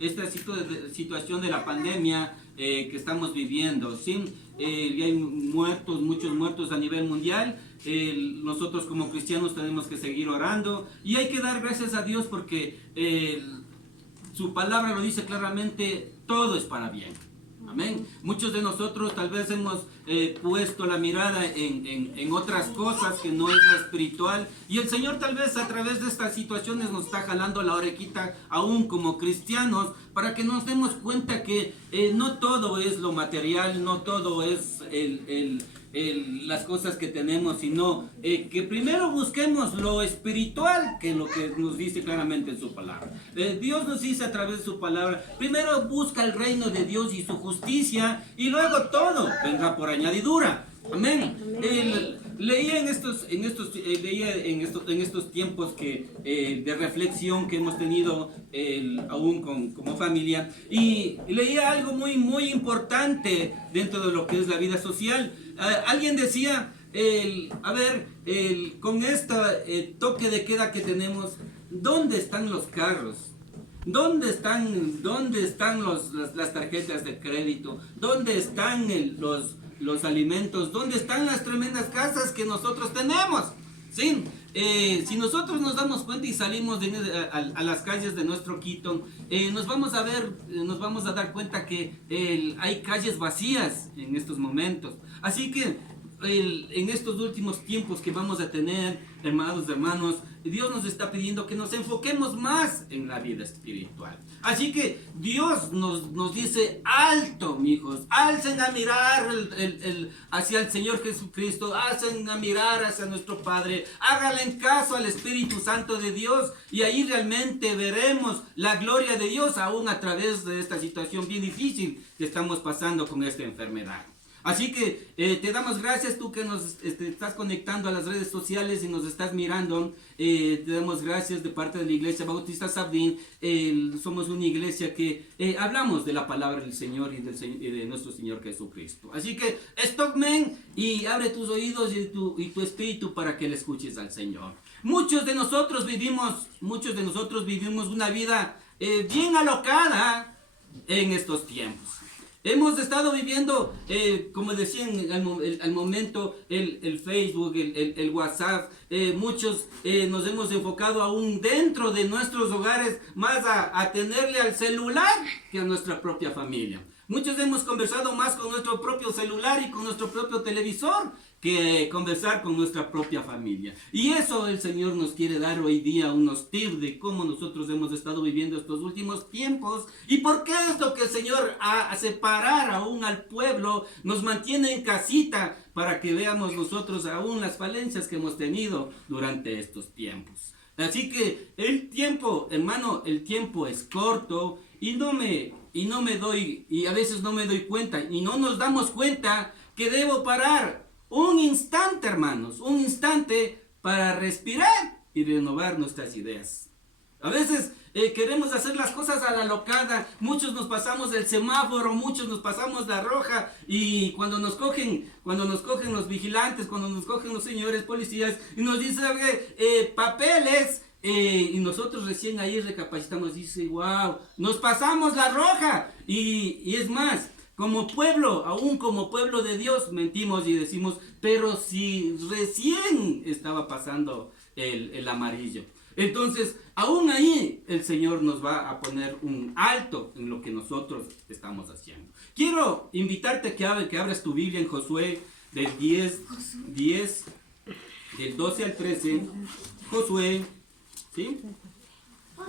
esta situación de la pandemia que estamos viviendo, ¿sí? Y hay muertos, muchos muertos a nivel mundial. Nosotros como cristianos tenemos que seguir orando y hay que dar gracias a Dios porque su palabra lo dice claramente, todo es para bien. Amén. Muchos de nosotros tal vez hemos puesto la mirada en otras cosas que no es la espiritual, y el Señor tal vez a través de estas situaciones nos está jalando la orejita aún como cristianos para que nos demos cuenta que no todo es lo material, no todo es las cosas que tenemos, sino que primero busquemos lo espiritual, que es lo que nos dice claramente en su palabra. Dios nos dice a través de su palabra, primero busca el reino de Dios y su justicia, y luego todo vendrá por añadidura. Amén. Leía en estos tiempos de reflexión que hemos tenido aún como familia, y leía algo muy importante dentro de lo que es la vida social. Alguien decía, con este toque de queda que tenemos, ¿dónde están los carros? ¿Dónde están las tarjetas de crédito? ¿Dónde están los alimentos? ¿Dónde están las tremendas casas que nosotros tenemos? ¿Sí? Si nosotros nos damos cuenta y salimos a las calles de nuestro Quito, nos vamos a dar cuenta que hay calles vacías en estos momentos. Así que en estos últimos tiempos que vamos a tener, hermanos, Dios nos está pidiendo que nos enfoquemos más en la vida espiritual. Así que Dios nos dice, alto, mijos, alcen a mirar hacia el Señor Jesucristo, alcen a mirar hacia nuestro Padre, háganle caso al Espíritu Santo de Dios, y ahí realmente veremos la gloria de Dios aún a través de esta situación bien difícil que estamos pasando con esta enfermedad. Así que te damos gracias, tú que nos estás conectando a las redes sociales y nos estás mirando. Te damos gracias de parte de la Iglesia Bautista Sabdín. Somos una iglesia que hablamos de la palabra del Señor y de nuestro Señor Jesucristo. Así que stop, man, y abre tus oídos y tu espíritu para que le escuches al Señor. Muchos de nosotros vivimos una vida bien alocada en estos tiempos. Hemos estado viviendo, como decían al momento, el Facebook, el WhatsApp. Muchos nos hemos enfocado aún dentro de nuestros hogares más a tenerle al celular que a nuestra propia familia. Muchos hemos conversado más con nuestro propio celular y con nuestro propio televisor que conversar con nuestra propia familia. Y eso el Señor nos quiere dar hoy día unos tips de cómo nosotros hemos estado viviendo estos últimos tiempos y por qué es lo que el Señor a separar aún al pueblo nos mantiene en casita para que veamos nosotros aún las falencias que hemos tenido durante estos tiempos. Así que el tiempo, hermano, el tiempo es corto y a veces no me doy cuenta y no nos damos cuenta que debo parar un instante, hermanos, un instante para respirar y renovar nuestras ideas. A veces queremos hacer las cosas a la locada, muchos nos pasamos el semáforo, muchos nos pasamos la roja, y cuando nos cogen los vigilantes, cuando nos cogen los señores policías y nos dicen papeles, y nosotros recién ahí recapacitamos y dice, wow, nos pasamos la roja, y es más, como pueblo, aún como pueblo de Dios, mentimos y decimos, pero si recién estaba pasando el amarillo. Entonces, aún ahí el Señor nos va a poner un alto en lo que nosotros estamos haciendo. Quiero invitarte a que abras tu Biblia en Josué del 10, del 12 al 13. Josué, ¿sí?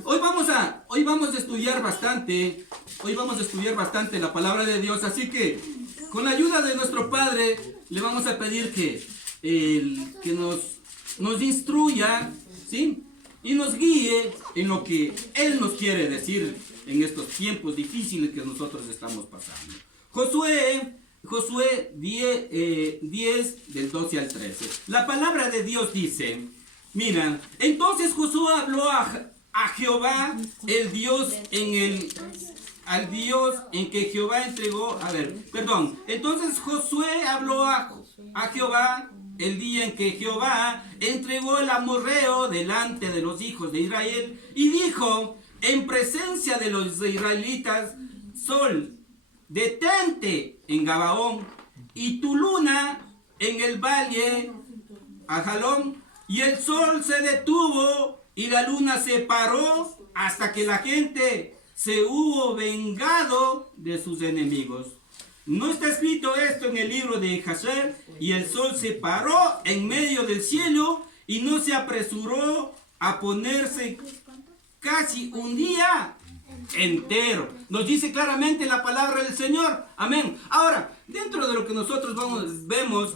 Hoy vamos a estudiar bastante la palabra de Dios, así que con la ayuda de nuestro Padre le vamos a pedir que nos instruya, ¿sí? Y nos guíe en lo que Él nos quiere decir en estos tiempos difíciles que nosotros estamos pasando. Josué 10 del 12 al 13. La palabra de Dios dice, mira, entonces Josué habló a Jehová, al Dios en que Jehová entregó, entonces Josué habló a Jehová el día en que Jehová entregó el amorreo delante de los hijos de Israel, y dijo, en presencia de los israelitas: sol, detente en Gabaón, y tu luna en el valle Ajalón. Y el sol se detuvo y la luna se paró hasta que la gente se hubo vengado de sus enemigos. ¿No está escrito esto en el libro de Jasher? Y el sol se paró en medio del cielo y no se apresuró a ponerse casi un día entero. Nos dice claramente la palabra del Señor. Amén. Ahora, dentro de lo que nosotros vemos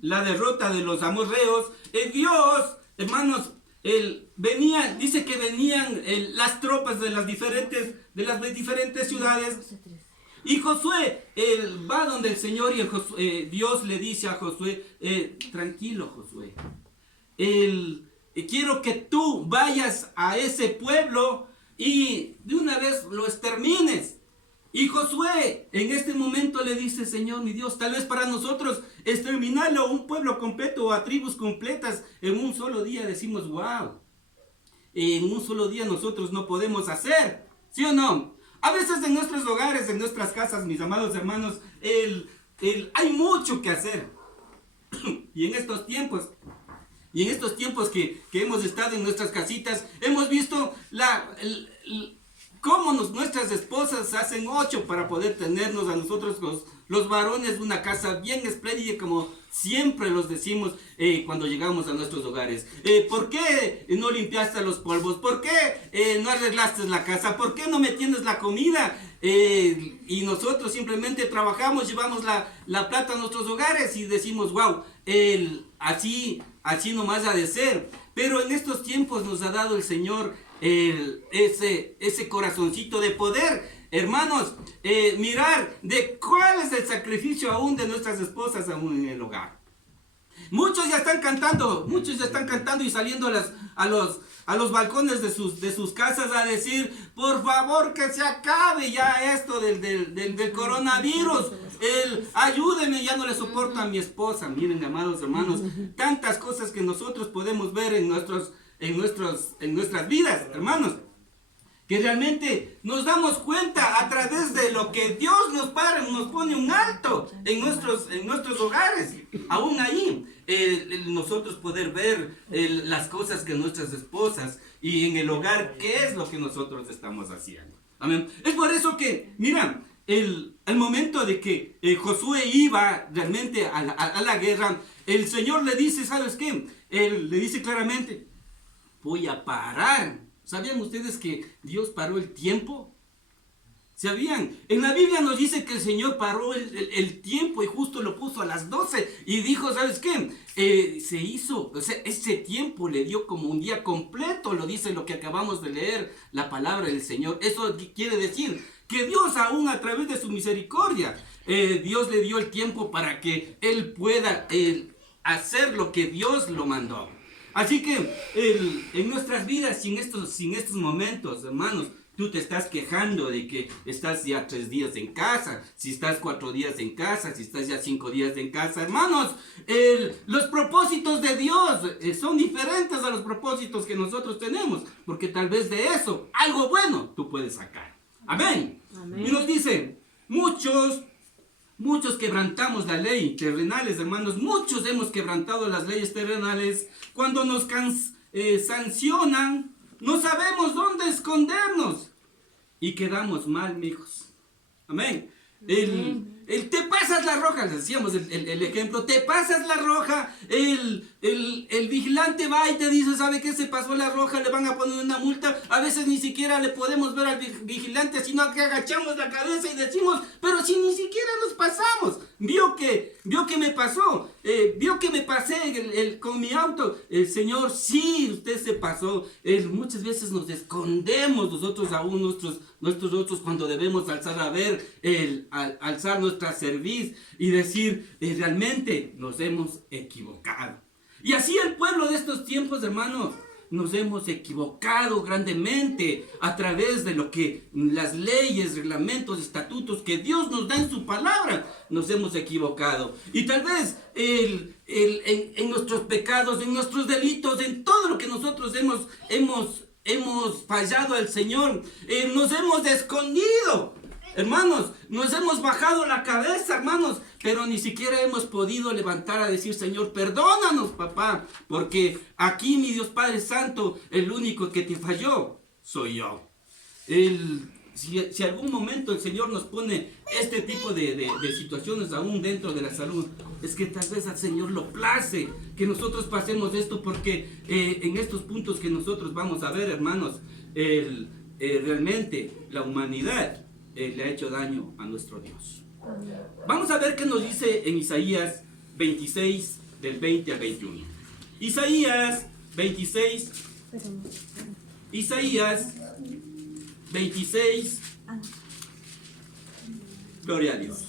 la derrota de los amorreos, Dios, hermanos, dice que venían las tropas de las diferentes ciudades. Y Josué va donde el Señor, y Dios le dice a Josué: tranquilo, Josué, quiero que tú vayas a ese pueblo y de una vez lo extermines. Y Josué en este momento le dice: Señor mi Dios, tal vez para nosotros exterminarlo a un pueblo completo o a tribus completas en un solo día, decimos: wow, en un solo día nosotros no podemos hacer, ¿sí o no? A veces en nuestros hogares, en nuestras casas, mis amados hermanos, hay mucho que hacer. Y en estos tiempos que hemos estado en nuestras casitas, hemos visto cómo nuestras esposas hacen 8 para poder tenernos a nosotros los varones una casa bien espléndida, como siempre los decimos cuando llegamos a nuestros hogares. ¿Por qué no limpiaste los polvos? ¿Por qué no arreglaste la casa? ¿Por qué no me tienes la comida? Y nosotros simplemente trabajamos, llevamos la plata a nuestros hogares y decimos: wow, así nomás ha de ser. Pero en estos tiempos nos ha dado el Señor ese corazoncito de poder, hermanos, mirar de cuál es el sacrificio aún de nuestras esposas aún en el hogar. Muchos ya están cantando y saliendo a los balcones de sus casas a decir: por favor, que se acabe ya esto del coronavirus. Ayúdeme, ya no le soporto a mi esposa. Miren, amados hermanos, tantas cosas que nosotros podemos ver en nuestras vidas, hermanos, que realmente nos damos cuenta a través de lo que Dios nos pone un alto en nuestros hogares. Aún ahí, nosotros poder ver las cosas que nuestras esposas y en el hogar, qué es lo que nosotros estamos haciendo. Amén. Es por eso que, mira, al momento de que Josué iba realmente a la guerra, el Señor le dice: ¿sabes qué? Él le dice claramente: voy a parar. ¿Sabían ustedes que Dios paró el tiempo? ¿Sabían? En la Biblia nos dice que el Señor paró el tiempo y justo lo puso a las 12 y dijo: ¿sabes qué? Se hizo, o sea, ese tiempo le dio como un día completo, lo dice lo que acabamos de leer, la palabra del Señor. Eso quiere decir que Dios, aún a través de su misericordia, Dios le dio el tiempo para que Él pueda hacer lo que Dios lo mandó. Así que en nuestras vidas, sin estos momentos, hermanos, tú te estás quejando de que estás ya 3 días en casa, si estás 4 días en casa, si estás ya 5 días en casa, hermanos, los propósitos de Dios son diferentes a los propósitos que nosotros tenemos, porque tal vez de eso algo bueno tú puedes sacar. Amén. Amén. Y nos dice: muchos quebrantamos la ley terrenales, hermanos. Muchos hemos quebrantado las leyes terrenales. Cuando nos sancionan, no sabemos dónde escondernos y quedamos mal, mijos. Amén. Te pasas la roja, les decíamos el ejemplo, te pasas la roja, el vigilante va y te dice: ¿sabe qué? Se pasó la roja, le van a poner una multa. A veces ni siquiera le podemos ver al vigilante, sino que agachamos la cabeza y decimos: pero si ni siquiera nos pasamos. Vio que me pasó, vio que me pasé con mi auto. El Señor, sí, usted se pasó. Muchas veces nos escondemos nosotros aún, nuestros otros, cuando debemos alzar nuestra cerviz y decir: realmente nos hemos equivocado. Y así el pueblo de estos tiempos, hermanos, nos hemos equivocado grandemente a través de lo que las leyes, reglamentos, estatutos que Dios nos da en su palabra, nos hemos equivocado. Y tal vez en nuestros pecados, en nuestros delitos, en todo lo que nosotros hemos hemos fallado al Señor, nos hemos escondido, hermanos, nos hemos bajado la cabeza, hermanos, pero ni siquiera hemos podido levantar a decir, Señor, perdónanos, papá, porque aquí, mi Dios Padre Santo, el único que te falló soy yo. Si algún momento el Señor nos pone este tipo de situaciones aún dentro de la salud, es que tal vez al Señor lo place que nosotros pasemos esto, porque en estos puntos que nosotros vamos a ver, hermanos, realmente la humanidad le ha hecho daño a nuestro Dios. Vamos a ver qué nos dice en Isaías 26, del 20 al 21. Isaías 26, gloria a Dios.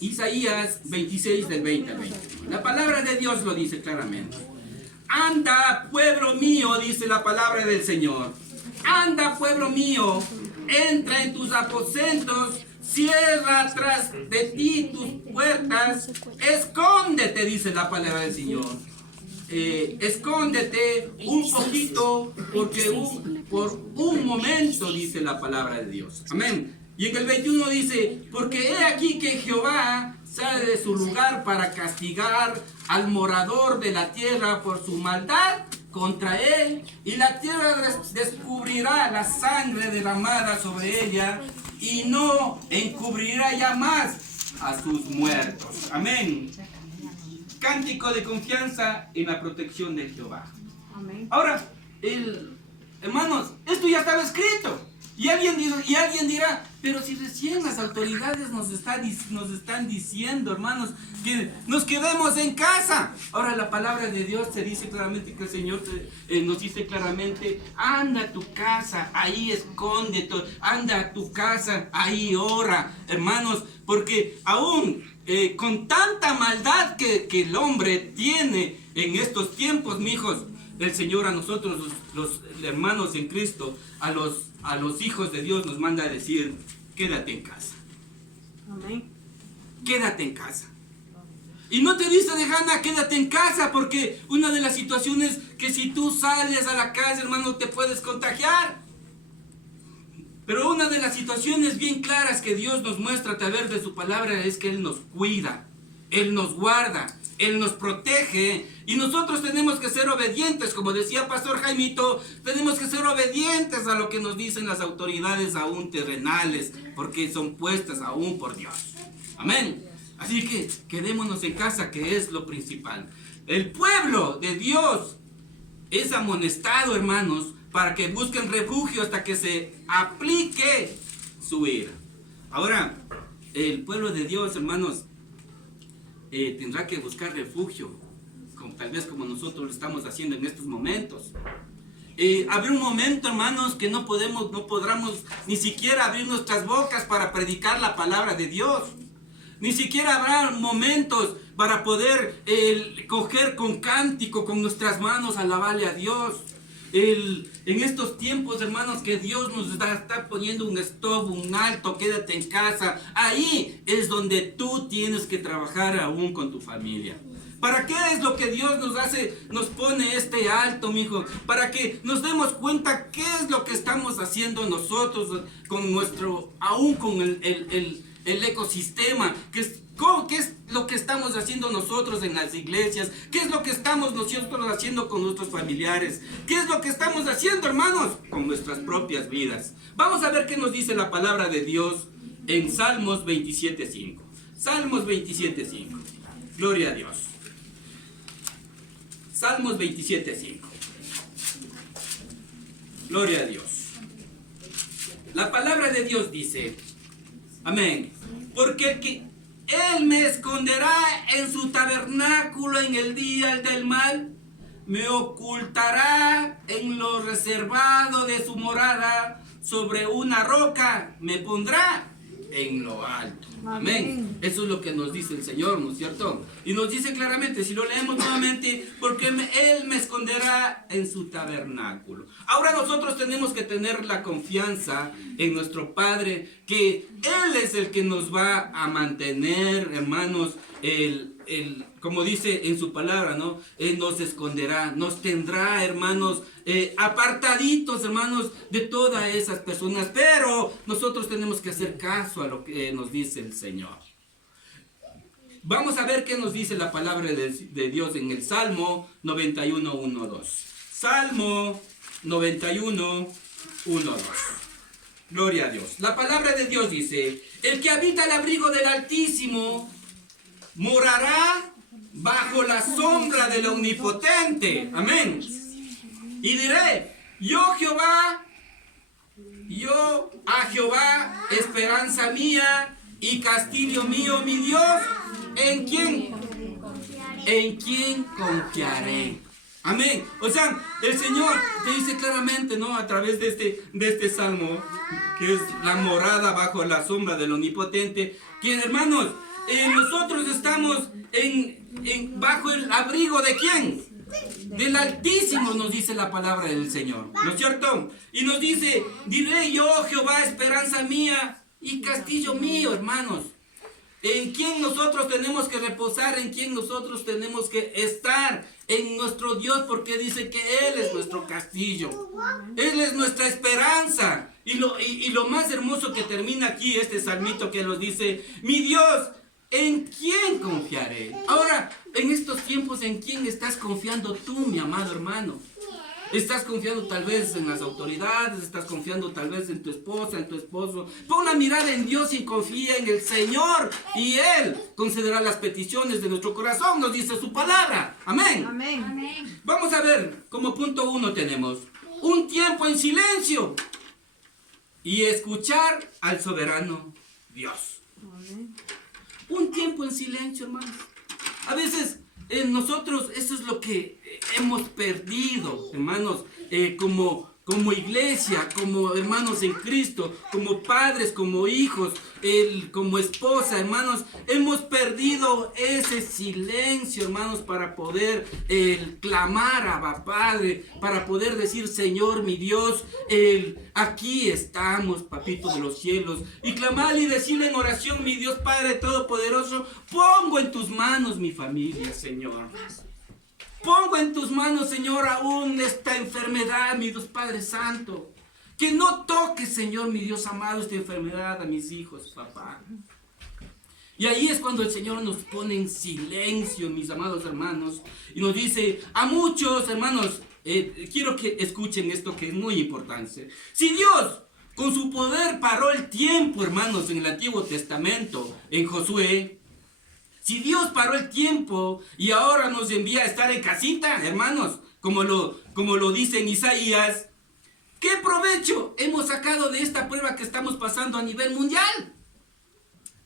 Isaías 26 del 20 al 21. La palabra de Dios lo dice claramente. Anda, pueblo mío, dice la palabra del Señor. Anda, pueblo mío, entra en tus aposentos, cierra tras de ti tus puertas, escóndete, dice la palabra del Señor. Escóndete un poquito, porque por un momento, dice la palabra de Dios. Amén. Y en el 21 dice, porque he aquí que Jehová sale de su lugar para castigar al morador de la tierra por su maldad contra él, y la tierra descubrirá la sangre derramada sobre ella, y no encubrirá ya más a sus muertos. Amén. Cántico de confianza en la protección de Jehová. Amén. Ahora, hermanos, esto ya estaba escrito. Y alguien dirá, pero si recién las autoridades nos están diciendo, hermanos, que nos quedemos en casa. Ahora la palabra de Dios se dice claramente, que el Señor nos dice claramente, anda a tu casa, ahí escóndete, anda a tu casa, ahí ora, hermanos, porque aún con tanta maldad que el hombre tiene en estos tiempos, mijos, el Señor a nosotros, los hermanos en Cristo, a los hijos de Dios nos manda a decir, quédate en casa. Amén. Quédate en casa. Y no te dice de gana, quédate en casa, porque una de las situaciones que si tú sales a la calle, hermano, te puedes contagiar. Pero una de las situaciones bien claras que Dios nos muestra a través de su palabra es que Él nos cuida, Él nos guarda, Él nos protege, y nosotros tenemos que ser obedientes, como decía Pastor Jaimito, tenemos que ser obedientes a lo que nos dicen las autoridades aún terrenales, porque son puestas aún por Dios. Amén. Así que quedémonos en casa, que es lo principal. El pueblo de Dios es amonestado, hermanos, para que busquen refugio hasta que se aplique su ira. Ahora, el pueblo de Dios, hermanos, tendrá que buscar refugio, tal vez como nosotros lo estamos haciendo en estos momentos. Habrá un momento, hermanos, que no podremos ni siquiera abrir nuestras bocas para predicar la palabra de Dios. Ni siquiera habrá momentos para poder coger con cántico, con nuestras manos, alabarle a Dios. En estos tiempos, hermanos, que Dios nos está poniendo un stop, un alto, quédate en casa. Ahí es donde tú tienes que trabajar aún con tu familia. ¿Para qué es lo que Dios nos hace? Nos pone este alto, mijo. Para que nos demos cuenta qué es lo que estamos haciendo nosotros con aún con el ecosistema. ¿Qué es lo que estamos haciendo nosotros en las iglesias? ¿Qué es lo que estamos nosotros haciendo con nuestros familiares? ¿Qué es lo que estamos haciendo, hermanos? Con nuestras propias vidas. Vamos a ver qué nos dice la palabra de Dios en Salmos 27:5. Salmos 27:5. Gloria a Dios. Salmos 27:5. Gloria a Dios. La palabra de Dios dice, amén, porque Él me esconderá en su tabernáculo en el día del mal, me ocultará en lo reservado de su morada, sobre una roca me pondrá en lo alto. Amén. Eso es lo que nos dice el Señor, ¿no es cierto? Y nos dice claramente, si lo leemos nuevamente, porque Él me esconderá en su tabernáculo. Ahora nosotros tenemos que tener la confianza en nuestro Padre, que Él es el que nos va a mantener, hermanos, como dice en su palabra, ¿no? Él nos esconderá, nos tendrá, hermanos, apartaditos, hermanos, de todas esas personas. Pero nosotros tenemos que hacer caso a lo que nos dice el Señor. Vamos a ver qué nos dice la palabra de Dios en el Salmo 91, 1, 2. Salmo 91, 1, 2. Gloria a Dios. La palabra de Dios dice: el que habita el abrigo del Altísimo morará bajo la sombra del Omnipotente. Amén. Y diré: yo a Jehová, esperanza mía y castillo mío, mi Dios, ¿en quién? ¿En quién confiaré? Amén. O sea, el Señor te dice claramente, ¿no? A través de este salmo, que es la morada bajo la sombra del Omnipotente, que, hermanos, nosotros estamos bajo el abrigo ¿de quién? Del Altísimo, nos dice la palabra del Señor, ¿no es cierto? Y nos dice: diré yo, Jehová, esperanza mía y castillo mío, hermanos. ¿En quién nosotros tenemos que reposar? ¿En quién nosotros tenemos que estar? En nuestro Dios, porque dice que Él es nuestro castillo. Él es nuestra esperanza. Y lo más hermoso que termina aquí este salmito, que nos dice: mi Dios, ¿en quién confiaré? Ahora, en estos tiempos, ¿en quién estás confiando tú, mi amado hermano? Estás confiando tal vez en las autoridades, estás confiando tal vez en tu esposa, en tu esposo. Pon la mirada en Dios y confía en el Señor, y Él concederá las peticiones de nuestro corazón, nos dice su palabra. Amén. Amén. Amén. Vamos a ver, como punto 1 tenemos un tiempo en silencio y escuchar al soberano Dios. Amén. Un tiempo en silencio, hermanos. A veces nosotros, eso es lo que hemos perdido, hermanos, como iglesia, como hermanos en Cristo, como padres, como hijos, como esposa, hermanos. Hemos perdido ese silencio, hermanos, para poder clamar a Abba Padre, para poder decir: Señor, mi Dios, aquí estamos, papito de los cielos, y clamar y decirle en oración: mi Dios Padre Todopoderoso, pongo en tus manos mi familia, Señor. Pongo en tus manos, Señor, aún esta enfermedad, mi Dios Padre Santo. Que no toque, Señor, mi Dios amado, esta enfermedad a mis hijos, papá. Y ahí es cuando el Señor nos pone en silencio, mis amados hermanos, y nos dice a muchos, hermanos, quiero que escuchen esto, que es muy importante. Si Dios con su poder paró el tiempo, hermanos, en el Antiguo Testamento, en Josué, si Dios paró el tiempo y ahora nos envía a estar en casita, hermanos, como lo dice en Isaías, ¿qué provecho hemos sacado de esta prueba que estamos pasando a nivel mundial?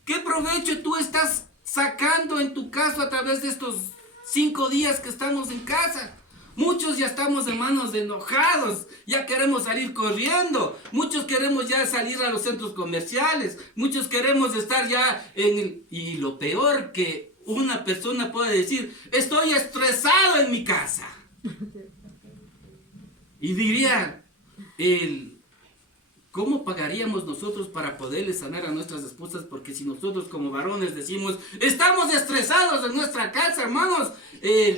¿Qué provecho tú estás sacando en tu caso a través de estos 5 días que estamos en casa? Muchos ya estamos, hermanos, enojados, ya queremos salir corriendo, muchos queremos ya salir a los centros comerciales, muchos queremos estar ya y lo peor que una persona puede decir: estoy estresado en mi casa. Y diría, ¿cómo pagaríamos nosotros para poderle sanar a nuestras esposas? Porque si nosotros como varones decimos: estamos estresados en nuestra casa, hermanos,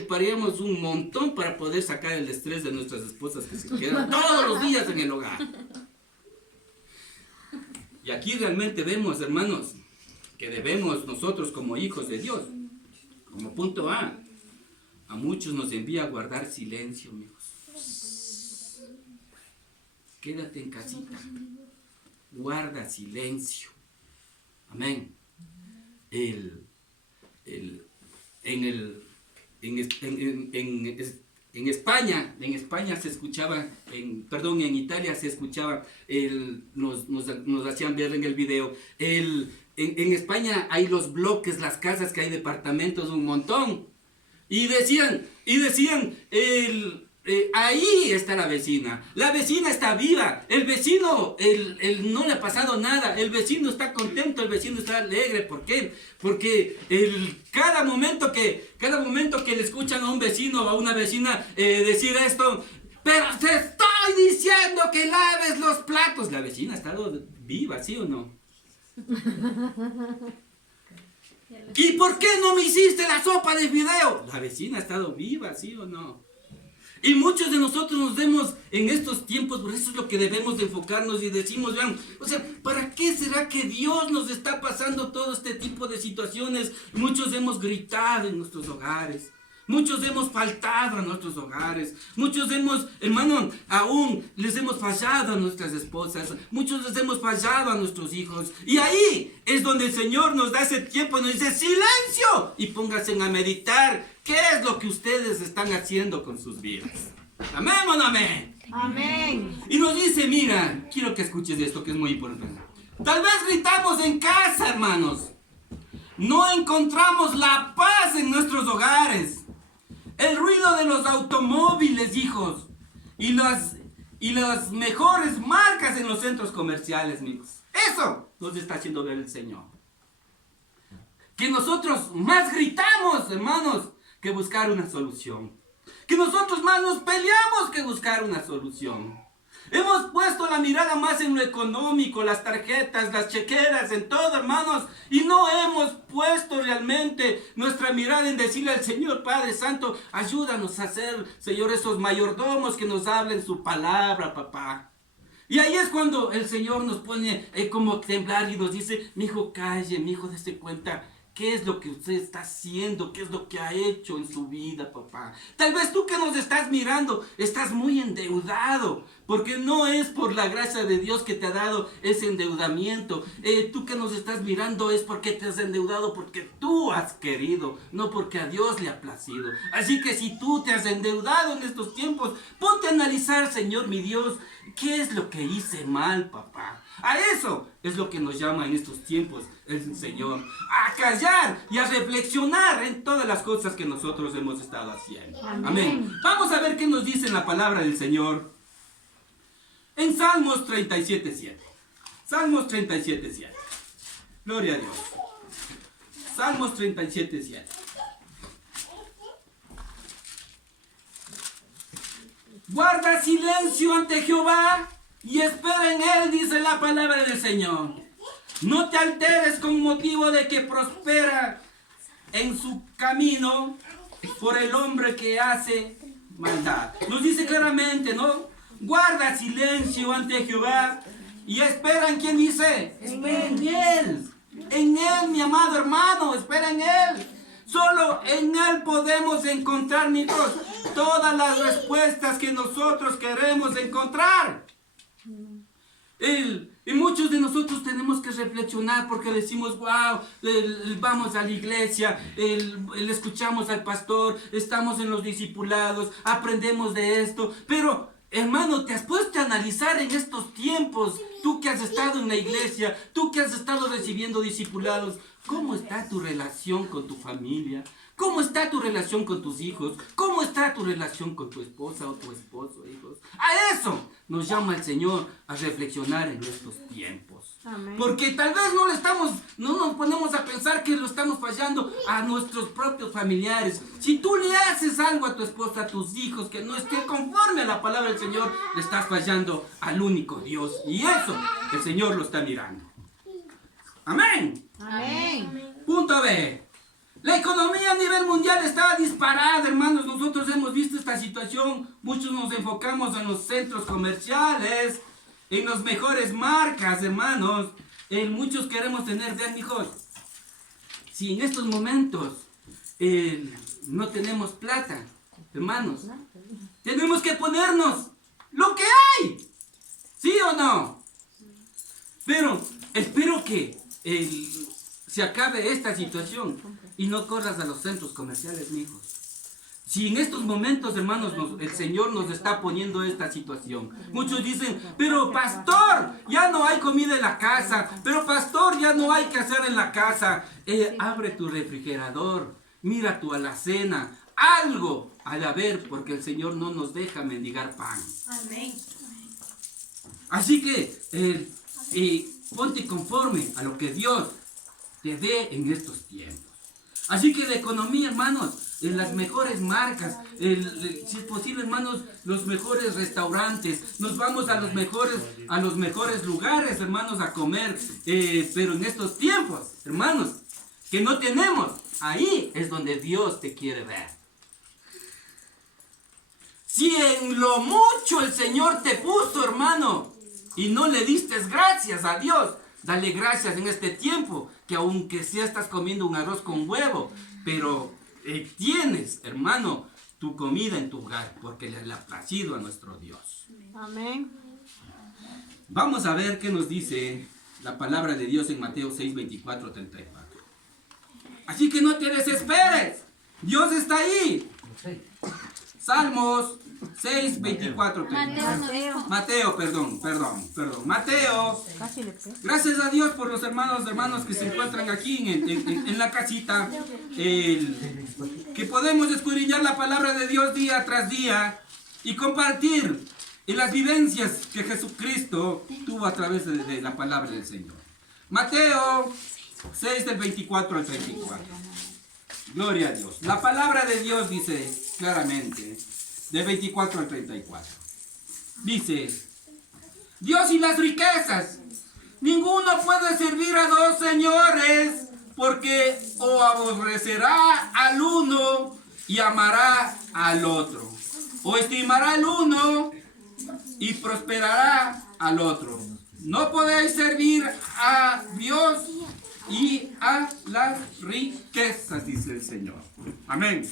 pagaríamos un montón para poder sacar el estrés de nuestras esposas que se quedan todos los días en el hogar. Y aquí realmente vemos, hermanos, que debemos nosotros como hijos de Dios, como punto A muchos nos envía a guardar silencio, amigos. Quédate en casita, guarda silencio. Amén. En España se escuchaba, en Italia se escuchaba, nos hacían ver en el video, en España hay los bloques, las casas, que hay departamentos, un montón. Y decían, ahí está la vecina está viva, el vecino no le ha pasado nada, el vecino está contento, el vecino está alegre. ¿Por qué? Porque cada momento que le escuchan a un vecino o a una vecina decir esto: pero te estoy diciendo que laves los platos, la vecina está viva, ¿sí o no? ¿Y por qué no me hiciste la sopa de fideo? La vecina ha estado viva, ¿sí o no? Y muchos de nosotros nos vemos en estos tiempos, por eso es lo que debemos de enfocarnos y decimos, vean, o sea, ¿para qué será que Dios nos está pasando todo este tipo de situaciones? Muchos hemos gritado en nuestros hogares. Muchos hemos faltado a nuestros hogares. Muchos hemos, hermano, aún les hemos fallado a nuestras esposas. Muchos les hemos fallado a nuestros hijos. Y ahí es donde el Señor nos da ese tiempo y nos dice, ¡silencio! Y pónganse a meditar qué es lo que ustedes están haciendo con sus vidas. ¿Amén o no amén? Amén. Y nos dice, mira, quiero que escuches esto que es muy importante. Tal vez gritamos en casa, hermanos. No encontramos la paz en nuestros hogares. El ruido de los automóviles, hijos, y las mejores marcas en los centros comerciales, amigos. Eso nos está haciendo ver el Señor. Que nosotros más gritamos, hermanos, que buscar una solución. Que nosotros más nos peleamos que buscar una solución. Hemos puesto la mirada más en lo económico, las tarjetas, las chequeras, en todo, hermanos. Y no hemos puesto realmente nuestra mirada en decirle al Señor, Padre Santo, ayúdanos a ser, Señor, esos mayordomos que nos hablen su palabra, papá. Y ahí es cuando el Señor nos pone como temblar y nos dice, mi hijo, calle, mi hijo, dése cuenta. ¿Qué es lo que usted está haciendo? ¿Qué es lo que ha hecho en su vida, papá? Tal vez tú que nos estás mirando, estás muy endeudado, porque no es por la gracia de Dios que te ha dado ese endeudamiento. Tú que nos estás mirando es porque te has endeudado, porque tú has querido, no porque a Dios le ha placido. Así que si tú te has endeudado en estos tiempos, ponte a analizar, Señor mi Dios, ¿qué es lo que hice mal, papá? A eso es lo que nos llama en estos tiempos el Señor, a callar y a reflexionar en todas las cosas que nosotros hemos estado haciendo. Amén. Vamos a ver qué nos dice en la palabra del Señor en Salmos 37:7. Salmos 37:7. Gloria a Dios. Salmos 37:7. Guarda silencio ante Jehová y espera en él, dice la palabra del Señor. No te alteres con motivo de que prospera en su camino por el hombre que hace maldad. Nos dice claramente, ¿no? Guarda silencio ante Jehová y espera en quién dice. Espera en él. En él, mi amado hermano, espera en él. Solo en él podemos encontrar, hijos, todas las respuestas que nosotros queremos encontrar. Y muchos de nosotros tenemos que reflexionar porque decimos, wow, vamos a la iglesia, le escuchamos al pastor, estamos en los discipulados, aprendemos de esto, pero hermano, ¿te has puesto a analizar en estos tiempos, tú que has estado en la iglesia, tú que has estado recibiendo discipulados, cómo está tu relación con tu familia? ¿Cómo está tu relación con tus hijos? ¿Cómo está tu relación con tu esposa o tu esposo, hijos? A eso nos llama el Señor a reflexionar en estos tiempos. Amén. Porque tal vez no nos ponemos a pensar que lo estamos fallando a nuestros propios familiares. Si tú le haces algo a tu esposa, a tus hijos, que no esté conforme a la palabra del Señor, le estás fallando al único Dios. Y eso el Señor lo está mirando. Amén. Amén. Punto B. La economía a nivel mundial está disparada, hermanos. Nosotros hemos visto esta situación. Muchos nos enfocamos en los centros comerciales, en las mejores marcas, hermanos. Muchos queremos tener, vean, hijos, si en estos momentos no tenemos plata, hermanos, tenemos que ponernos lo que hay. ¿Sí o no? Pero espero que se acabe esta situación y no corras a los centros comerciales, mi hijos. Si en estos momentos, hermanos, el Señor nos está poniendo esta situación. Muchos dicen, pero pastor, ya no hay comida en la casa. Pero pastor, ya no hay que hacer en la casa. Abre tu refrigerador, mira tu alacena. Algo ha de haber, porque el Señor no nos deja mendigar pan. Amén. Así que, ponte conforme a lo que Dios te dé en estos tiempos. Así que la economía, hermanos, en las mejores marcas, si es posible, hermanos, los mejores restaurantes, nos vamos a los mejores lugares, hermanos, a comer, pero en estos tiempos, hermanos, que no tenemos, ahí es donde Dios te quiere ver. Si en lo mucho el Señor te puso, hermano, y no le diste gracias a Dios, dale gracias en este tiempo, que aunque sea estás comiendo un arroz con huevo, pero tienes, hermano, tu comida en tu hogar, porque le ha placido a nuestro Dios. Amén. Vamos a ver qué nos dice la palabra de Dios en Mateo 6, 24, 34. Así que no te desesperes, Dios está ahí. Salmos 6, 24, 34. Mateo, perdón. Mateo. Casi le pego. Gracias a Dios por los hermanos que se encuentran aquí en la casita. Que podemos escudriñar la palabra de Dios día tras día y compartir en las vivencias que Jesucristo tuvo a través de la palabra del Señor. Mateo 6 del 24 al 34. Gloria a Dios. La palabra de Dios dice claramente, del 24 al 34. Dice, Dios y las riquezas. Ninguno puede servir a dos señores, porque o aborrecerá al uno y amará al otro, o estimará al uno y prosperará al otro. No podéis servir a Dios y a las riquezas, dice el Señor. Amén.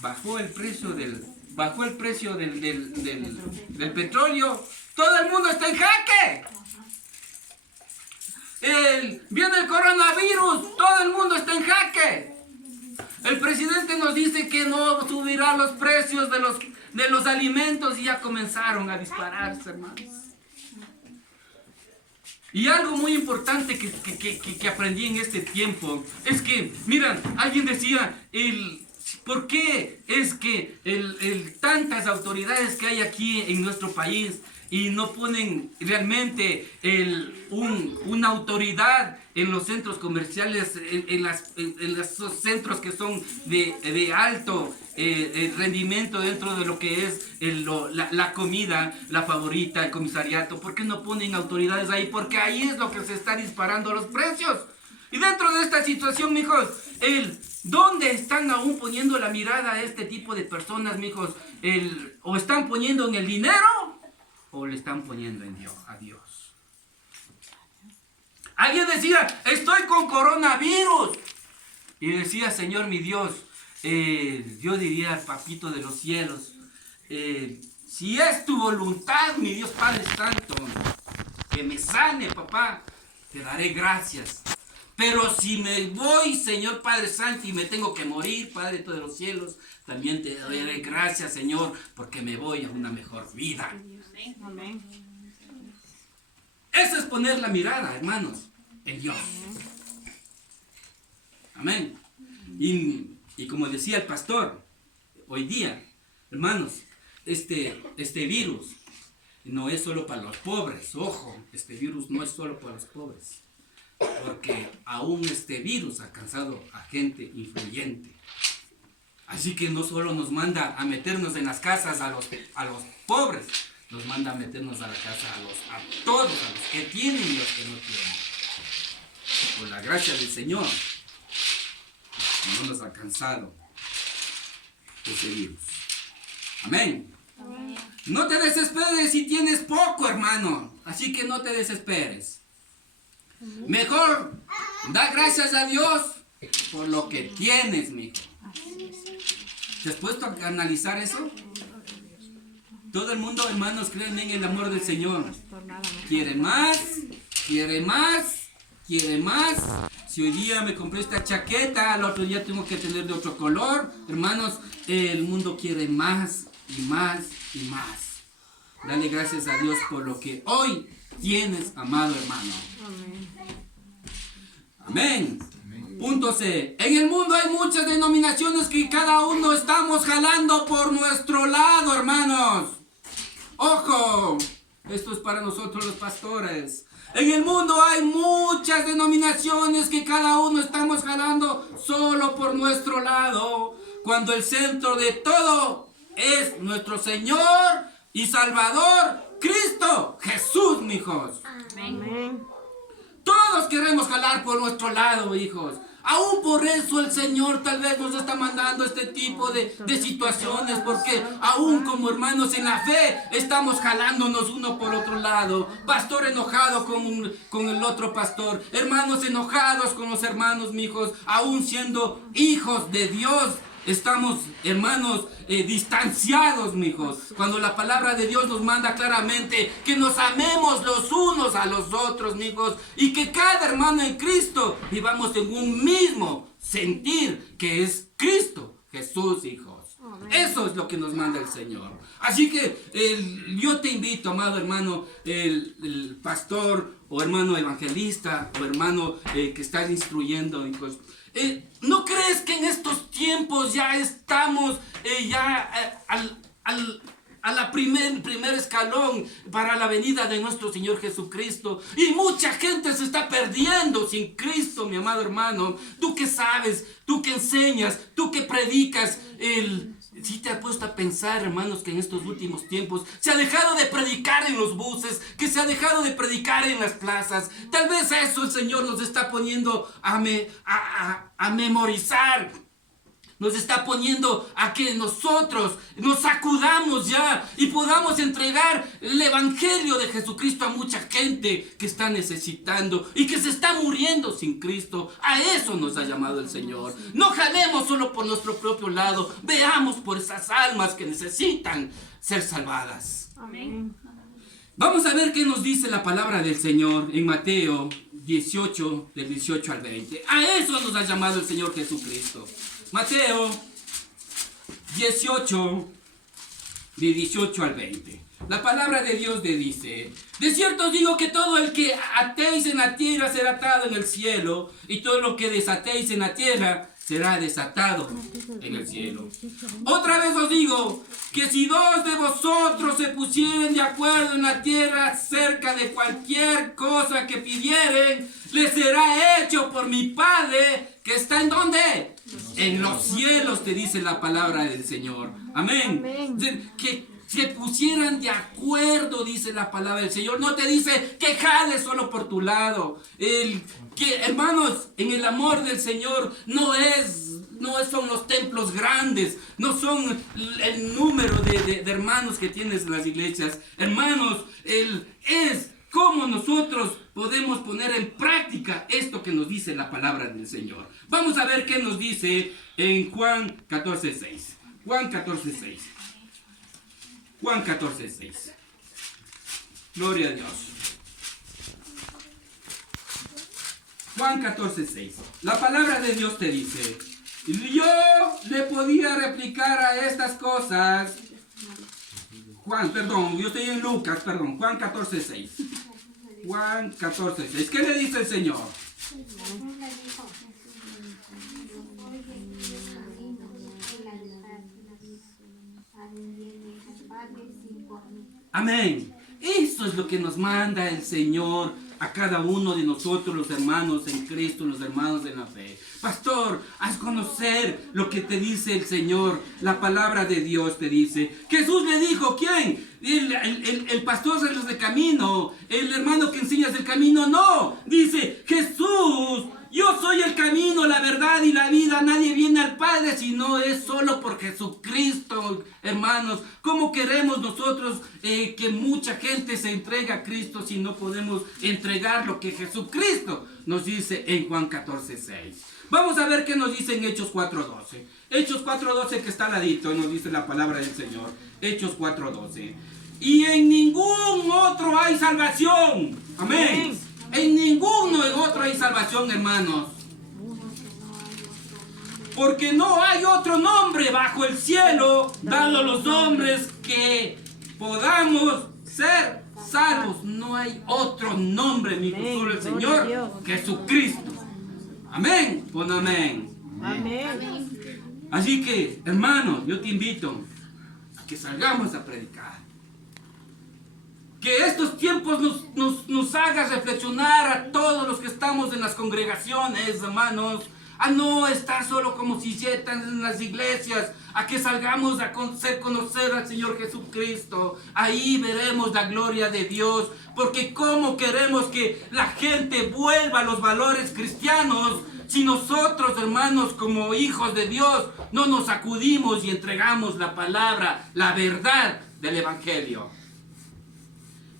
Bajó el precio del petróleo. Todo el mundo está en jaque. Viene el coronavirus. Todo el mundo está en jaque. El presidente nos dice que no subirá los precios de los alimentos y ya comenzaron a dispararse, hermanos. Y algo muy importante que aprendí en este tiempo es que, miran, alguien decía, ¿por qué es que tantas autoridades que hay aquí en nuestro país y no ponen realmente una autoridad en los centros comerciales, en esos centros que son de alto rendimiento dentro de lo que es la comida, la favorita, el comisariato? ¿Por qué no ponen autoridades ahí? Porque ahí es lo que se está disparando los precios. Y dentro de esta situación, mijos, ¿dónde están aún poniendo la mirada a este tipo de personas, mijos? ¿O están poniendo en el dinero o le están poniendo en Dios, a Dios? Alguien decía, estoy con coronavirus. Y decía, Señor mi Dios, yo diría al papito de los cielos, si es tu voluntad, mi Dios Padre Santo, que me sane, papá, te daré gracias. Pero si me voy, Señor Padre Santo, y me tengo que morir, Padre de los cielos, también te daré gracias, Señor, porque me voy a una mejor vida. Amén. Eso es poner la mirada, hermanos, en Dios. Amén. Y como decía el pastor, hoy día, hermanos, este virus no es solo para los pobres. Ojo, este virus no es solo para los pobres. Porque aún este virus ha alcanzado a gente influyente. Así que no solo nos manda a meternos en las casas a los pobres, nos manda a meternos a la casa a todos, a los que tienen y los que no tienen. Por la gracia del Señor, no nos ha alcanzado ese virus. Amén. Amén. No te desesperes si tienes poco, hermano. Así que no te desesperes. Mejor da gracias a Dios por lo que tienes, mijo. ¿Te has puesto a analizar eso? Todo el mundo, hermanos, creen en el amor del Señor. Quiere más, quiere más, quiere más. Si hoy día me compré esta chaqueta, al otro día tengo que tener de otro color. Hermanos, el mundo quiere más y más y más. Dale gracias a Dios por lo que hoy tienes, amado hermano. Amén. Amén. Punto C. En el mundo hay muchas denominaciones que cada uno estamos jalando por nuestro lado, hermanos. Ojo, esto es para nosotros los pastores. En el mundo hay muchas denominaciones que cada uno estamos jalando solo por nuestro lado, cuando el centro de todo es nuestro Señor y Salvador, Cristo Jesús, mijos. Amén. Todo Todos queremos jalar por nuestro lado, hijos. Aún por eso el Señor tal vez nos está mandando este tipo de situaciones, porque aún como hermanos en la fe estamos jalándonos uno por otro lado. Pastor enojado con el otro pastor, hermanos enojados con los hermanos, mijos, aún siendo hijos de Dios. Estamos, hermanos, distanciados, mijos. Cuando la palabra de Dios nos manda claramente que nos amemos los unos a los otros, mijos, y que cada hermano en Cristo vivamos en un mismo sentir que es Cristo Jesús, hijos. Eso es lo que nos manda el Señor. Así que yo te invito, amado hermano, el pastor o hermano evangelista o hermano que estás instruyendo, hijos. ¿No crees que en estos tiempos ya estamos a la primer escalón para la venida de nuestro Señor Jesucristo? Y mucha gente se está perdiendo sin Cristo, mi amado hermano. Tú que sabes, tú que enseñas, tú que predicas, si te has puesto a pensar, hermanos, que en estos últimos tiempos se ha dejado de predicar en los buses, que se ha dejado de predicar en las plazas. Tal vez eso el Señor nos está poniendo a memorizar. Nos está poniendo a que nosotros nos sacudamos ya y podamos entregar el evangelio de Jesucristo a mucha gente que está necesitando y que se está muriendo sin Cristo. A eso nos ha llamado el Señor. No jalemos solo por nuestro propio lado. Veamos por esas almas que necesitan ser salvadas. Amén. Vamos a ver qué nos dice la palabra del Señor en Mateo 18, del 18 al 20. A eso nos ha llamado el Señor Jesucristo. Mateo 18, de 18 al 20. La palabra de Dios le dice: de cierto os digo que todo el que atéis en la tierra será atado en el cielo, y todo lo que desatéis en la tierra será desatado en el cielo. Otra vez os digo que si dos de vosotros se pusieren de acuerdo en la tierra acerca de cualquier cosa que pidieren, les será hecho por mi Padre que está ¿en dónde? En los cielos, te dice la palabra del Señor. Amén. Amén. Que se pusieran de acuerdo, dice la palabra del Señor. No te dice que jales solo por tu lado. Hermanos, en el amor del Señor no son los templos grandes, no son el número de hermanos que tienes en las iglesias. Hermanos, es cómo nosotros podemos poner en práctica esto que nos dice la palabra del Señor. Vamos a ver qué nos dice en Juan 14:6. Juan 14:6. Juan 14:6. Gloria a Dios. Juan 14:6. La palabra de Dios te dice: yo le podía replicar a estas cosas. Yo estoy en Lucas, Juan 14:6. Juan 14:6. ¿Qué le dice el Señor? Amén. Eso es lo que nos manda el Señor a cada uno de nosotros, los hermanos en Cristo, los hermanos en la fe. Pastor, haz conocer lo que te dice el Señor. La palabra de Dios te dice. Jesús le dijo, ¿quién? El pastor de los de camino, el hermano que enseñas el camino. No, dice Jesús: yo soy el camino, la verdad y la vida. Nadie viene al Padre si no es solo por Jesucristo, hermanos. ¿Cómo queremos nosotros que mucha gente se entregue a Cristo si no podemos entregar lo que Jesucristo nos dice en Juan 14:6? Vamos a ver qué nos dice en Hechos 4:12. Hechos 4:12, que está al ladito, nos dice la palabra del Señor. Hechos 4:12. Y en ningún otro hay salvación. Amén. En ninguno en otro hay salvación, hermanos. Porque no hay otro nombre bajo el cielo dado a los hombres que podamos ser salvos. No hay otro nombre, mi hijo, solo el Señor Jesucristo. Amén. Pon amén. Amén. Así que, hermanos, yo te invito a que salgamos a predicar. Que estos tiempos nos haga reflexionar a todos los que estamos en las congregaciones, hermanos, a no estar solo como silletas en las iglesias, a que salgamos a conocer al Señor Jesucristo. Ahí veremos la gloria de Dios, porque cómo queremos que la gente vuelva a los valores cristianos si nosotros, hermanos, como hijos de Dios, no nos sacudimos y entregamos la palabra, la verdad del Evangelio.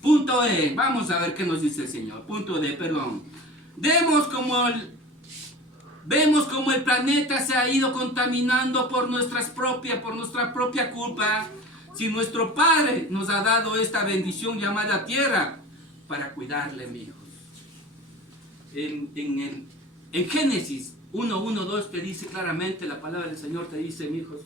Punto E, vamos a ver qué nos dice el Señor. Punto D, perdón. Vemos como el planeta se ha ido contaminando por nuestra propia culpa. Si nuestro Padre nos ha dado esta bendición llamada tierra para cuidarle, mis hijos. En Génesis 1:1-2 te dice claramente, la palabra del Señor te dice, mis hijos,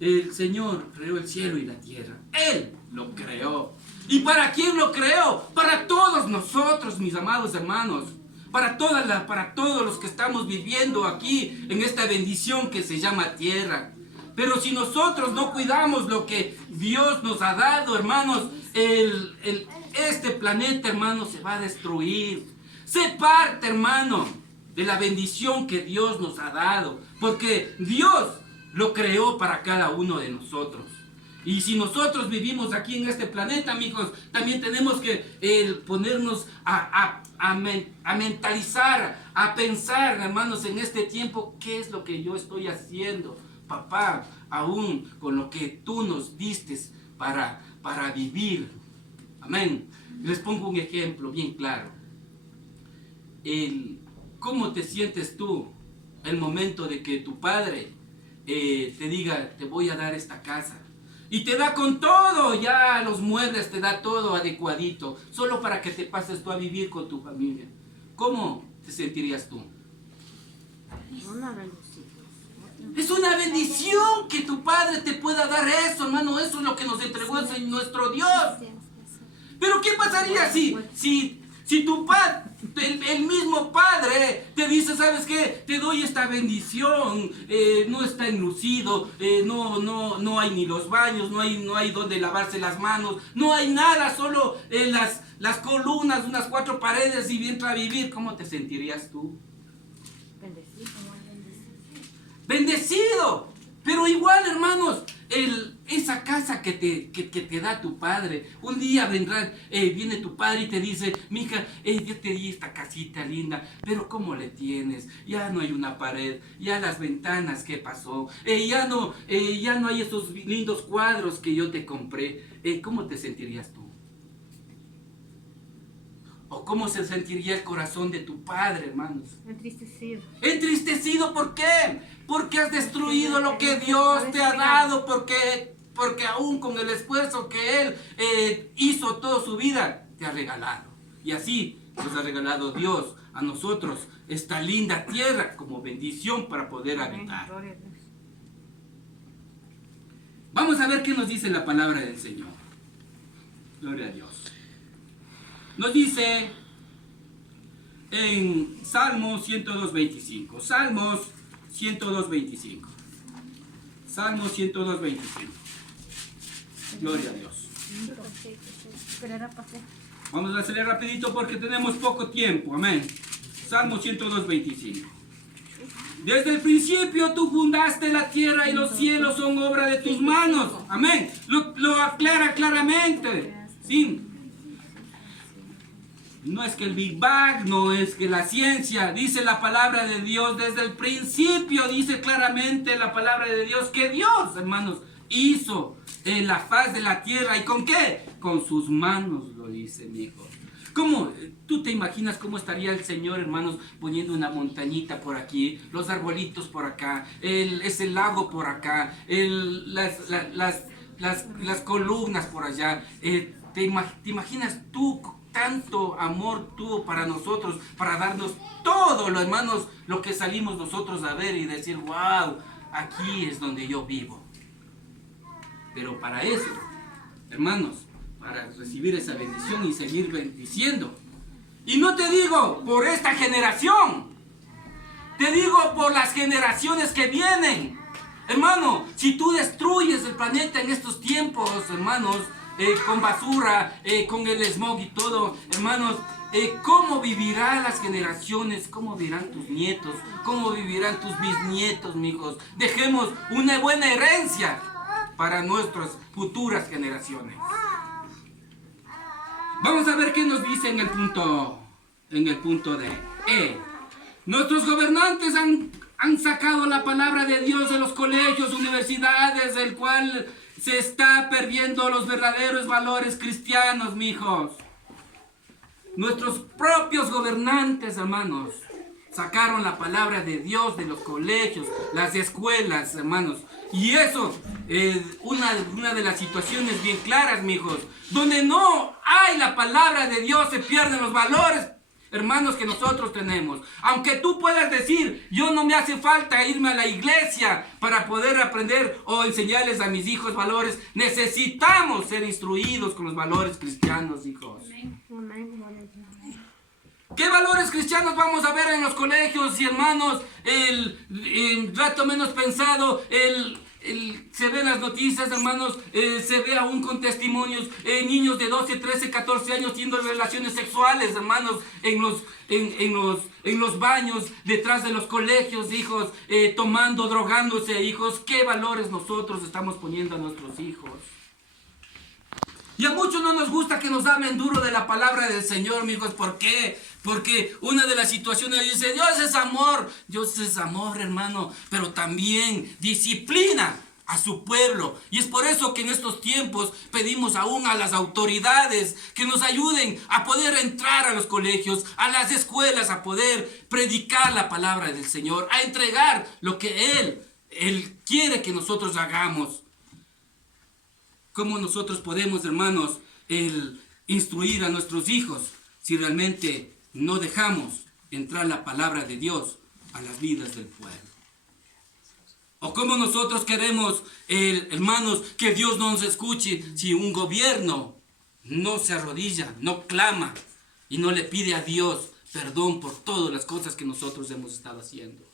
el Señor creó el cielo y la tierra. Él lo creó. ¿Y para quién lo creó? Para todos nosotros, mis amados hermanos. Para todos los que estamos viviendo aquí en esta bendición que se llama tierra. Pero si nosotros no cuidamos lo que Dios nos ha dado, hermanos, este planeta, hermanos, se va a destruir. Sé parte, hermano, de la bendición que Dios nos ha dado. Porque Dios lo creó para cada uno de nosotros. Y si nosotros vivimos aquí en este planeta, amigos, también tenemos que ponernos a mentalizar, a pensar, hermanos, en este tiempo, ¿qué es lo que yo estoy haciendo, papá, aún con lo que tú nos diste para vivir? Amén. Les pongo un ejemplo bien claro. ¿Cómo te sientes tú el momento de que tu padre te diga, te voy a dar esta casa? Y te da con todo, ya los muebles, te da todo adecuadito, solo para que te pases tú a vivir con tu familia. ¿Cómo te sentirías tú? Es una bendición que tu Padre te pueda dar eso, hermano. Eso es lo que nos entregó nuestro Dios. Pero ¿qué pasaría si tu Padre, el mismo Padre, te dice, ¿sabes qué? Te doy esta bendición, no está enlucido, no hay ni los baños, no hay donde lavarse las manos, no hay nada, solo las columnas, unas 4 paredes y entra a vivir. ¿Cómo te sentirías tú? Bendecido. Pero igual, hermanos, esa casa que te da tu padre, un día viene tu padre y te dice, mija, yo te di esta casita linda, pero ¿cómo le tienes? Ya no hay una pared, ya las ventanas, ¿qué pasó? Ya no hay esos lindos cuadros que yo te compré. ¿Cómo te sentirías tú? ¿O cómo se sentiría el corazón de tu padre, hermanos? Entristecido. ¿Entristecido por qué? Porque has destruido lo que Dios te ha dado, porque aún con el esfuerzo que Él hizo toda su vida, te ha regalado. Y así nos ha regalado Dios a nosotros esta linda tierra como bendición para poder habitar. Vamos a ver qué nos dice la palabra del Señor. Gloria a Dios. Nos dice en Salmos 102:25. Salmos 102:25. Salmos 102:25. Gloria a Dios. Vamos a acelerar rapidito porque tenemos poco tiempo. Amén. Salmos 102:25. Desde el principio tú fundaste la tierra y los cielos son obra de tus manos. Amén. Lo aclara claramente. Sí. No es que el Big Bang, no es que la ciencia, dice la palabra de Dios, desde el principio dice claramente la palabra de Dios que Dios, hermanos, hizo en la faz de la tierra. ¿Y con qué? Con sus manos, lo dice mi hijo. ¿Cómo? ¿Tú te imaginas cómo estaría el Señor, hermanos, poniendo una montañita por aquí, los arbolitos por acá, ese lago por acá, las columnas por allá? ¿Te imaginas tú tanto amor tuvo para nosotros, para darnos todo lo, hermanos, lo que salimos nosotros a ver y decir, wow, aquí es donde yo vivo? Pero para eso, hermanos, para recibir esa bendición y seguir bendiciendo, y no te digo por esta generación, te digo por las generaciones que vienen. Hermano, si tú destruyes el planeta en estos tiempos, hermanos, con basura, con el smog y todo, hermanos, ¿cómo vivirán las generaciones? ¿Cómo vivirán tus nietos? ¿Cómo vivirán tus bisnietos, mijos? Dejemos una buena herencia para nuestras futuras generaciones. Vamos a ver qué nos dice en el punto de nuestros gobernantes han sacado la palabra de Dios de los colegios, universidades, del cual se está perdiendo los verdaderos valores cristianos, mijos. Nuestros propios gobernantes, hermanos, sacaron la palabra de Dios de los colegios, las escuelas, hermanos. Y eso es una de las situaciones bien claras, mijos. Donde no hay la palabra de Dios se pierden los valores, hermanos, que nosotros tenemos. Aunque tú puedas decir, yo no me hace falta irme a la iglesia para poder aprender o enseñarles a mis hijos valores. Necesitamos ser instruidos con los valores cristianos, hijos. ¿Qué valores cristianos vamos a ver en los colegios y hermanos? El rato menos pensado, se ven las noticias, hermanos, se ve aún con testimonios, niños de 12, 13, 14 años teniendo relaciones sexuales, hermanos, en los baños, detrás de los colegios, hijos, tomando, drogándose, hijos. ¿Qué valores nosotros estamos poniendo a nuestros hijos? Y a muchos no nos gusta que nos hablen duro de la palabra del Señor, amigos. ¿Por qué? Porque una de las situaciones dice, Dios es amor, hermano, pero también disciplina a su pueblo. Y es por eso que en estos tiempos pedimos aún a las autoridades que nos ayuden a poder entrar a los colegios, a las escuelas, a poder predicar la palabra del Señor, a entregar lo que Él quiere que nosotros hagamos. ¿Cómo nosotros podemos, hermanos, instruir a nuestros hijos si realmente no dejamos entrar la palabra de Dios a las vidas del pueblo? ¿O cómo nosotros queremos, hermanos, que Dios no nos escuche si un gobierno no se arrodilla, no clama y no le pide a Dios perdón por todas las cosas que nosotros hemos estado haciendo?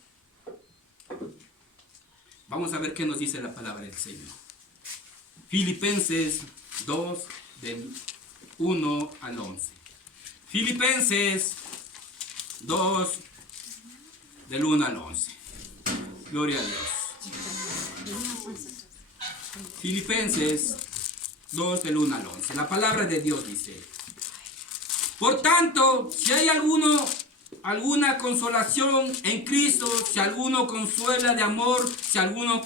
Vamos a ver qué nos dice la palabra del Señor. Filipenses 2, del 1 al 11. Filipenses 2, del 1 al 11. Gloria a Dios. Filipenses 2, del 1 al 11. La palabra de Dios dice: por tanto, si hay alguna consolación en Cristo, si alguno consuela de amor, si alguna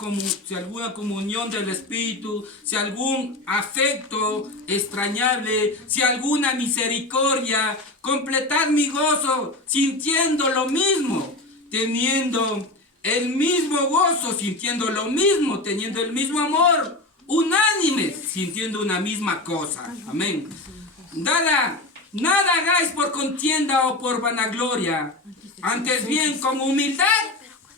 comunión del Espíritu, si algún afecto extrañable, si alguna misericordia, completad mi gozo, sintiendo lo mismo, teniendo el mismo gozo, sintiendo lo mismo, teniendo el mismo amor, unánime, sintiendo una misma cosa. Amén. Nada hagáis por contienda o por vanagloria, antes bien con humildad,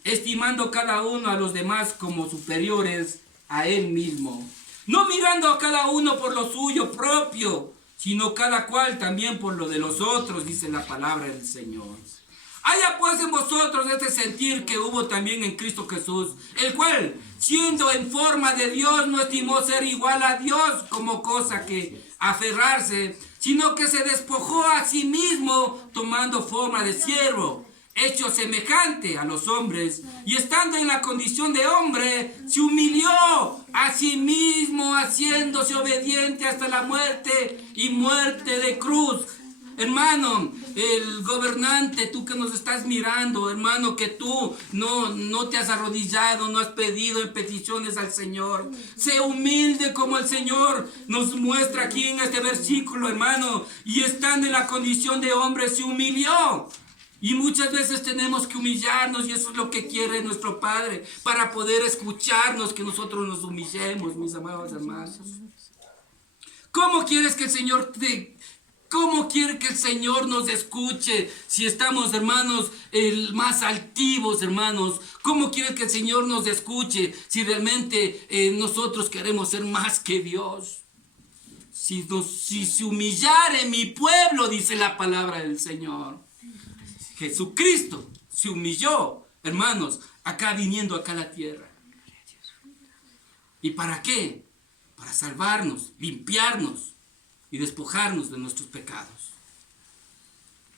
estimando cada uno a los demás como superiores a él mismo, no mirando a cada uno por lo suyo propio, sino cada cual también por lo de los otros, dice la palabra del Señor. Haya pues en vosotros este sentir que hubo también en Cristo Jesús, el cual, siendo en forma de Dios, no estimó ser igual a Dios como cosa que aferrarse, sino que se despojó a sí mismo, tomando forma de siervo, hecho semejante a los hombres, y estando en la condición de hombre, se humilló a sí mismo, haciéndose obediente hasta la muerte y muerte de cruz. Hermano, el gobernante, tú que nos estás mirando, hermano, que tú no te has arrodillado, no has pedido en peticiones al Señor. Sé humilde como el Señor nos muestra aquí en este versículo, hermano. Y estando en la condición de hombre, se humilló. Y muchas veces tenemos que humillarnos, y eso es lo que quiere nuestro Padre, para poder escucharnos, que nosotros nos humillemos, mis amados hermanos. ¿Cómo quieres que el Señor ¿Cómo quiere que el Señor nos escuche si estamos, hermanos, más altivos, hermanos? ¿Cómo quiere que el Señor nos escuche si realmente nosotros queremos ser más que Dios? Si se humillare mi pueblo, dice la palabra del Señor. Jesucristo se humilló, hermanos, acá viniendo acá a la tierra. ¿Y para qué? para salvarnos, limpiarnos y despojarnos de nuestros pecados.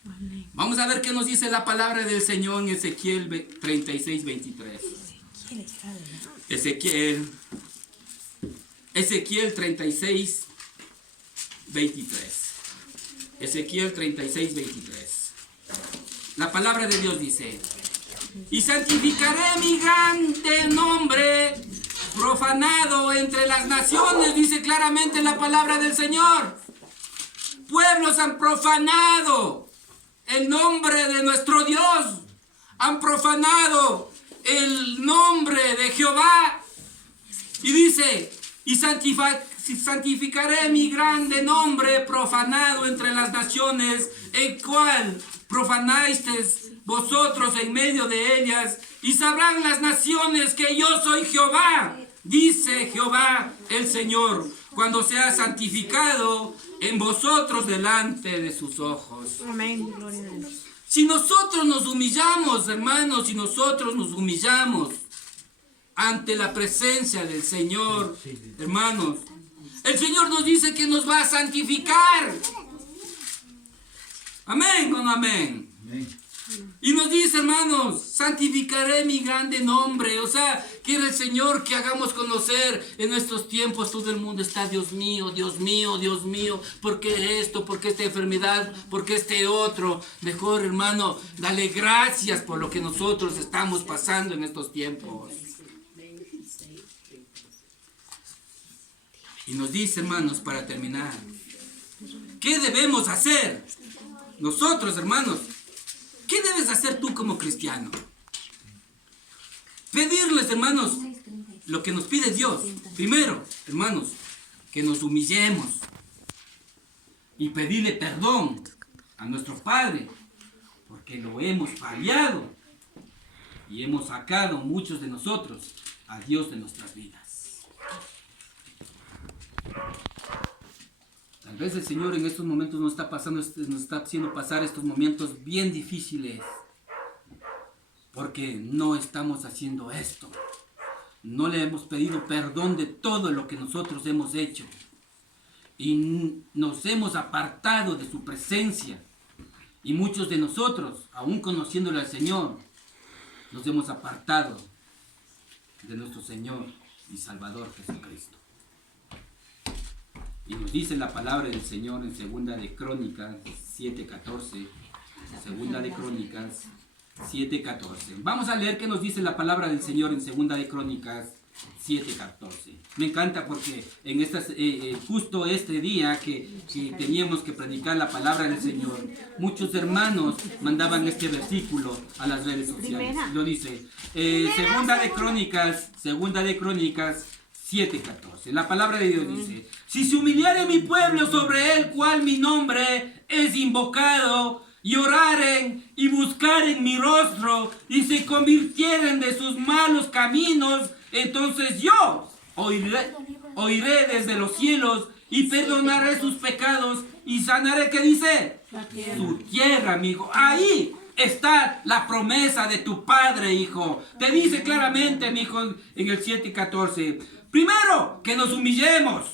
Amén. Vamos a ver qué nos dice la palabra del Señor en Ezequiel 36, 23. Ezequiel 36, 23. Ezequiel 36, 23. La palabra de Dios dice: y santificaré mi grande nombre profanado entre las naciones, dice claramente la palabra del Señor. Pueblos han profanado el nombre de nuestro Dios, han profanado el nombre de Jehová. Y dice: y santificaré mi grande nombre profanado entre las naciones, el cual profanasteis vosotros en medio de ellas, y sabrán las naciones que yo soy Jehová, dice Jehová el Señor, cuando sea santificado en vosotros delante de sus ojos. Amén. Gloria a Dios. Si nosotros nos humillamos, hermanos, si nosotros nos humillamos ante la presencia del Señor, hermanos, el Señor nos dice que nos va a santificar. Amén o no amén. Y nos dice, hermanos, santificaré mi grande nombre. O sea, quiere el Señor que hagamos conocer en estos tiempos. Todo el mundo está: Dios mío, Dios mío, Dios mío. ¿Por qué esto? ¿Por qué esta enfermedad? ¿Por qué este otro? Mejor, hermano, dale gracias por lo que nosotros estamos pasando en estos tiempos. Y nos dice, hermanos, para terminar, ¿qué debemos hacer? Nosotros, hermanos, ¿qué debes hacer tú como cristiano? Pedirles, hermanos, lo que nos pide Dios. Primero, hermanos, que nos humillemos y pedirle perdón a nuestro Padre, porque lo hemos fallado y hemos sacado muchos de nosotros a Dios de nuestras vidas. Tal vez el Señor en estos momentos nos está haciendo pasar estos momentos bien difíciles, porque no estamos haciendo esto. No le hemos pedido perdón de todo lo que nosotros hemos hecho. Y nos hemos apartado de su presencia. Y muchos de nosotros, aún conociéndole al Señor, nos hemos apartado de nuestro Señor y Salvador Jesucristo. Y nos dice la palabra del Señor en Segunda de Crónicas 7:14. Segunda de Crónicas 7:14. Vamos a leer qué nos dice la palabra del Señor en Segunda de Crónicas 7:14. Me encanta porque en justo este día que teníamos que predicar la palabra del Señor, muchos hermanos mandaban este versículo a las redes sociales. Lo dice Segunda de Crónicas 7:14. La palabra de Dios dice: si se humillare mi pueblo sobre el cual mi nombre es invocado, y oraren y buscaren mi rostro, y se convirtieren de sus malos caminos, entonces yo oiré desde los cielos y perdonaré sus pecados y sanaré, ¿qué dice? Su tierra, amigo. Ahí está la promesa de tu Padre, hijo. Te dice claramente, mi hijo, en el 7:14. Primero, que nos humillemos.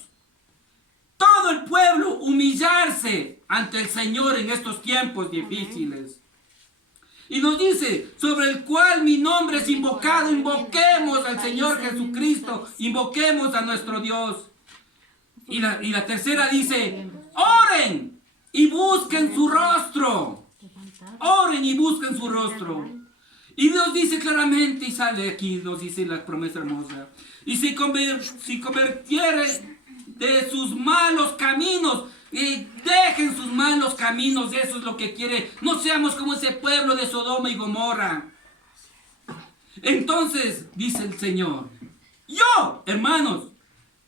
Todo el pueblo humillarse ante el Señor en estos tiempos difíciles. Y nos dice: sobre el cual mi nombre es invocado. Invoquemos al Señor Jesucristo. Invoquemos a nuestro Dios. Y la tercera dice: oren y busquen su rostro. Oren y busquen su rostro. Y Dios dice claramente, y sale aquí, nos dice la promesa hermosa: y si convirtiere de sus malos caminos, y dejen sus malos caminos. Eso es lo que quiere. No seamos como ese pueblo de Sodoma y Gomorra. Entonces dice el Señor, yo, hermanos,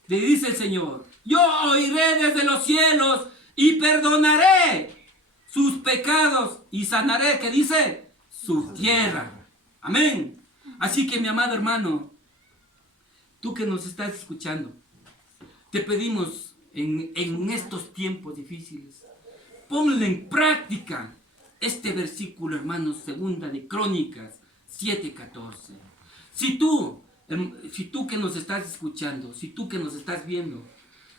le dice el Señor, yo oiré desde los cielos y perdonaré sus pecados y sanaré, ¿qué dice? Su tierra. Amén. Así que, mi amado hermano, tú que nos estás escuchando, te pedimos en estos tiempos difíciles, ponle en práctica este versículo, hermanos, Segunda de Crónicas 7:14. Si tú Si tú que nos estás escuchando, si tú que nos estás viendo,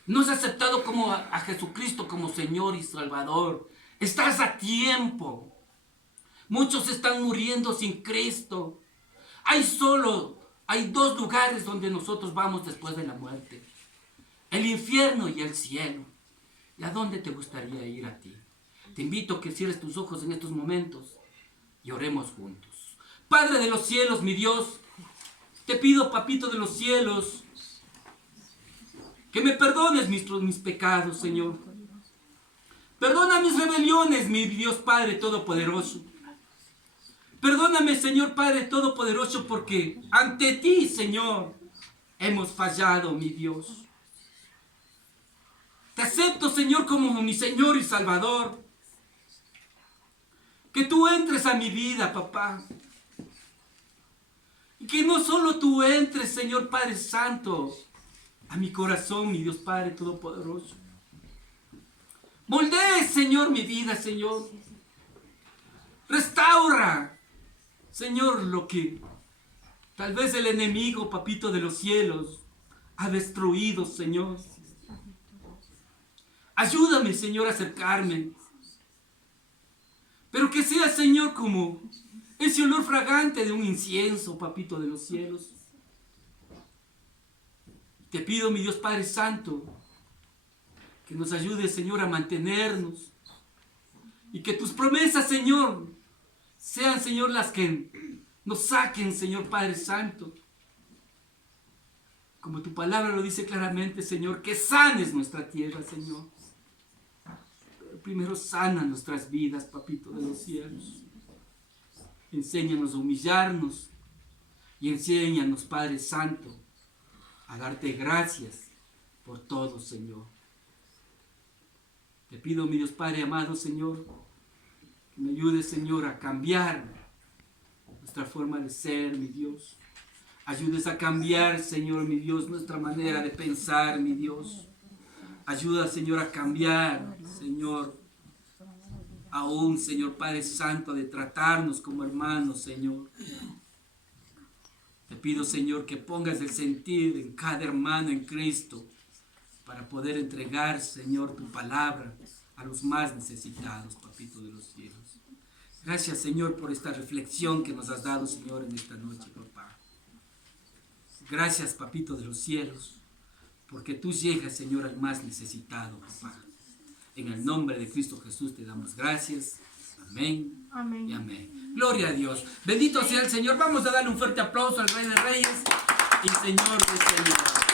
no has aceptado como a Jesucristo como Señor y Salvador, estás a tiempo. Muchos están muriendo sin Cristo. Hay dos lugares donde nosotros vamos después de la muerte: el infierno y el cielo. ¿Y a dónde te gustaría ir a ti? Te invito a que cierres tus ojos en estos momentos y oremos juntos. Padre de los cielos, mi Dios, te pido, papito de los cielos, que me perdones mis pecados, Señor. Perdona mis rebeliones, mi Dios Padre Todopoderoso. Perdóname, Señor Padre Todopoderoso, porque ante ti, Señor, hemos fallado, mi Dios. Te acepto, Señor, como mi Señor y Salvador. Que tú entres a mi vida, papá. Y que no solo tú entres, Señor Padre Santo, a mi corazón, mi Dios Padre Todopoderoso. Moldee, Señor, mi vida, Señor. Restaura, Señor, lo que tal vez el enemigo, papito de los cielos, ha destruido, Señor. Ayúdame, Señor, a acercarme. Pero que sea, Señor, como ese olor fragante de un incienso, papito de los cielos. Te pido, mi Dios Padre Santo, que nos ayude, Señor, a mantenernos. Y que tus promesas, Señor, sean, Señor, las que nos saquen, Señor Padre Santo. Como tu palabra lo dice claramente, Señor, que sanes nuestra tierra, Señor. Pero primero sana nuestras vidas, papito de los cielos. Enséñanos a humillarnos y enséñanos, Padre Santo, a darte gracias por todo, Señor. Te pido, mi Dios Padre amado, Señor, que me ayudes, Señor, a cambiar nuestra forma de ser, mi Dios. Ayudes a cambiar, Señor, mi Dios, nuestra manera de pensar, mi Dios. Ayuda, Señor, a cambiar, Señor, aún, Señor Padre Santo, de tratarnos como hermanos, Señor. Te pido, Señor, que pongas el sentir en cada hermano en Cristo para poder entregar, Señor, tu palabra a los más necesitados, papito de los cielos. Gracias, Señor, por esta reflexión que nos has dado, Señor, en esta noche, papá. Gracias, papito de los cielos, porque tú llegas, Señor, al más necesitado, papá. En el nombre de Cristo Jesús te damos gracias. Amén. Amén. Y amén. Gloria a Dios. Bendito sea el Señor. Vamos a darle un fuerte aplauso al Rey de Reyes y Señor de Señores.